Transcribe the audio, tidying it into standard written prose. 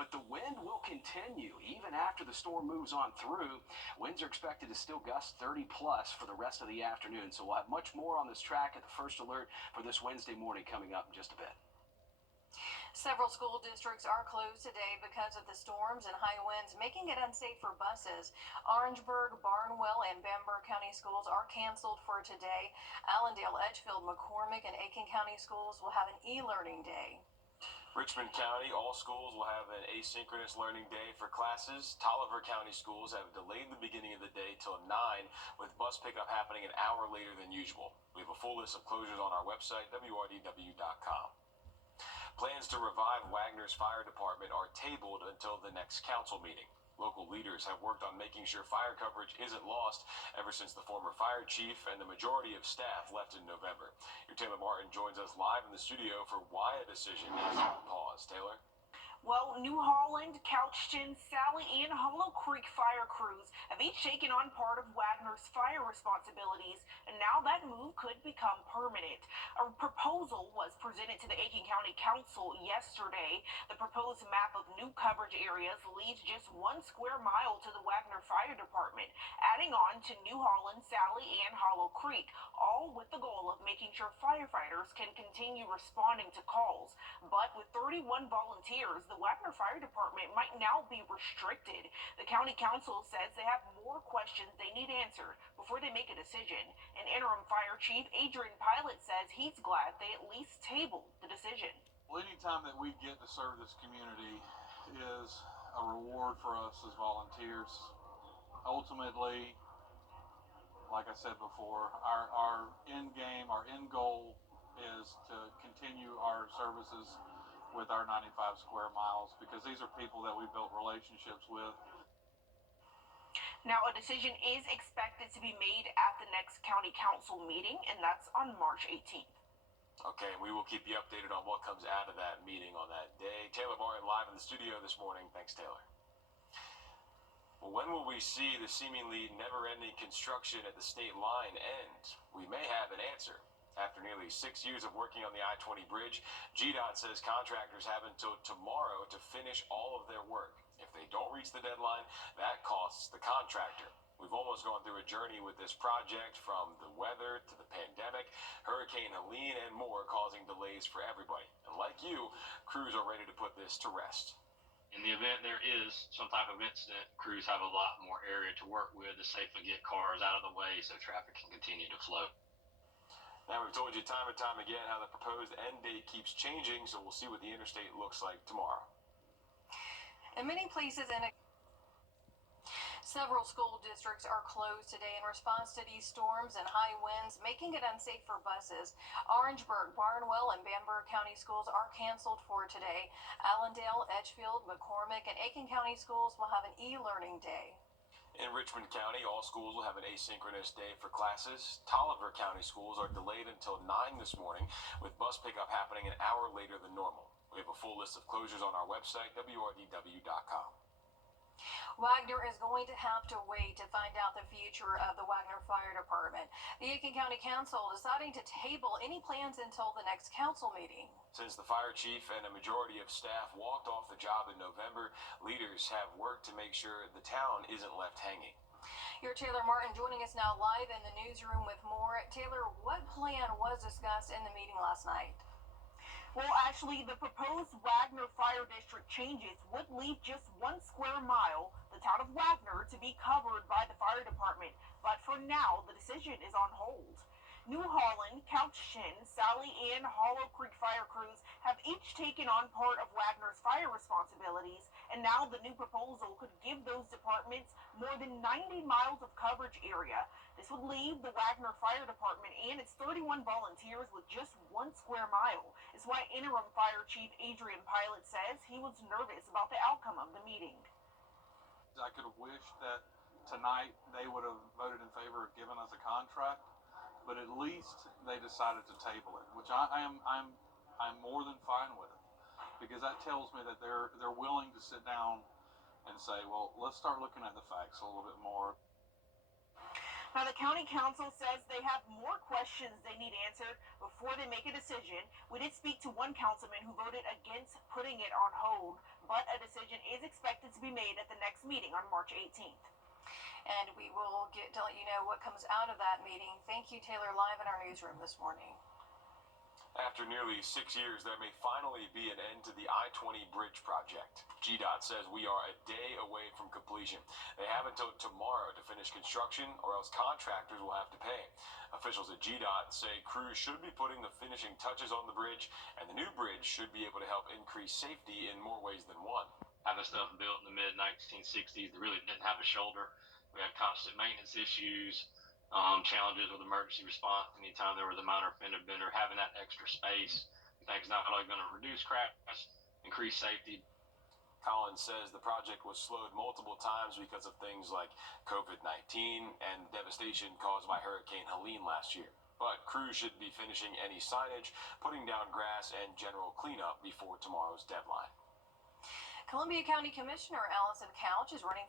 but the wind will continue even after the storm moves on through. Winds are expected to still gust 30 plus for the rest of the afternoon, so we'll have much more on this track at the first alert for this Wednesday morning coming up in just a bit. Several school districts are closed today because of the storms and high winds, making it unsafe for buses. Orangeburg, Barnwell, and Bamberg County schools are canceled for today. Allendale, Edgefield, McCormick, and Aiken County schools will have an e-learning day. Richmond County, all schools will have an asynchronous learning day for classes. Tolliver County schools have delayed the beginning of the day till 9, with bus pickup happening an hour later than usual. We have a full list of closures on our website, wrdw.com. Plans to revive Wagner's fire department are tabled until the next council meeting. Local leaders have worked on making sure fire coverage isn't lost ever since the former fire chief and the majority of staff left in November. Your Taylor Martin joins us live in the studio for why a decision is on pause. Taylor? Well, New Holland, Couchton, Sally, and Hollow Creek fire crews have each taken on part of Wagner's fire responsibilities, and now that move could become permanent. A proposal was presented to the Aiken County Council yesterday. The proposed map of new coverage areas leads just 1 square mile to the Wagner Fire Department, adding on to New Holland, Sally, and Hollow Creek, all with the goal of making sure firefighters can continue responding to calls. But with 31 volunteers, the Wagner Fire Department might now be restricted. The County Council says they have more questions they need answered before they make a decision. And Interim Fire Chief Adrian Pilot says he's glad they at least tabled the decision. Well, anytime that we get to serve this community is a reward for us as volunteers. Ultimately, like I said before, our end game, our end goal is to continue our services with our 95 square miles, because these are people that we built relationships with. Now, a decision is expected to be made at the next county council meeting, and that's on March 18th. Okay, we will keep you updated on what comes out of that meeting on that day. Taylor Martin live in the studio this morning. Thanks, Taylor. Well, when will we see the seemingly never-ending construction at the state line end? We may have an answer. After nearly 6 years of working on the I-20 bridge, GDOT says contractors have until tomorrow to finish all of their work. If they don't reach the deadline, that costs the contractor. We've almost gone through a journey with this project, from the weather to the pandemic, Hurricane Helene, and more, causing delays for everybody. And like you, crews are ready to put this to rest. In the event there is some type of incident, crews have a lot more area to work with to safely get cars out of the way so traffic can continue to flow. Now, we've told you time and time again how the proposed end date keeps changing, so we'll see what the interstate looks like tomorrow. In many places several school districts are closed today in response to these storms and high winds, making it unsafe for buses. Orangeburg, Barnwell, and Bamberg County schools are canceled for today. Allendale, Edgefield, McCormick, and Aiken County schools will have an e-learning day. In Richmond County, all schools will have an asynchronous day for classes. Tolliver County schools are delayed until 9 this morning, with bus pickup happening an hour later than normal. We have a full list of closures on our website, wrdw.com. Wagner is going to have to wait to find out the future of the Wagner Fire Department. The Aiken County Council deciding to table any plans until the next council meeting. Since the fire chief and a majority of staff walked off the job in November, leaders have worked to make sure the town isn't left hanging. Your Taylor Martin joining us now live in the newsroom with more. Taylor, what plan was discussed in the meeting last night? Well, actually, the proposed Wagner Fire District changes would leave just 1 square mile, the town of Wagner, to be covered by the fire department. But for now, the decision is on hold. New Holland, Couchton, Sally, and Hollow Creek fire crews have each taken on part of Wagner's fire responsibilities, and now the new proposal could give those departments more than 90 miles of coverage area. This would leave the Wagner Fire Department and its 31 volunteers with just 1 square mile. It's why Interim Fire Chief Adrian Pilot says he was nervous about the outcome of the meeting. I could have wished that tonight they would have voted in favor of giving us a contract, but at least they decided to table it, which I'm more than fine with it, because that tells me that they're willing to sit down and say, well, let's start looking at the facts a little bit more. Now, the county council says they have more questions they need answered before they make a decision. We did speak to one councilman who voted against putting it on hold, but a decision is expected to be made at the next meeting on March 18th. And we will get to let you know what comes out of that meeting. Thank you, Taylor, live in our newsroom this morning. After nearly 6 years, there may finally be an end to the I-20 bridge project. GDOT says we are a day away from completion. They have until tomorrow to finish construction, or else contractors will have to pay. Officials at GDOT say crews should be putting the finishing touches on the bridge, and the new bridge should be able to help increase safety in more ways than one. Having stuff built in the mid-1960s that really didn't have a shoulder. We had constant maintenance issues, challenges with emergency response anytime there was a minor fender bender. Having that extra space, I think, is not only going to reduce crash, increase safety. Collins says the project was slowed multiple times because of things like COVID-19 and devastation caused by Hurricane Helene last year. But crews should be finishing any signage, putting down grass, and general cleanup before tomorrow's deadline. Columbia County Commissioner Allison Couch is running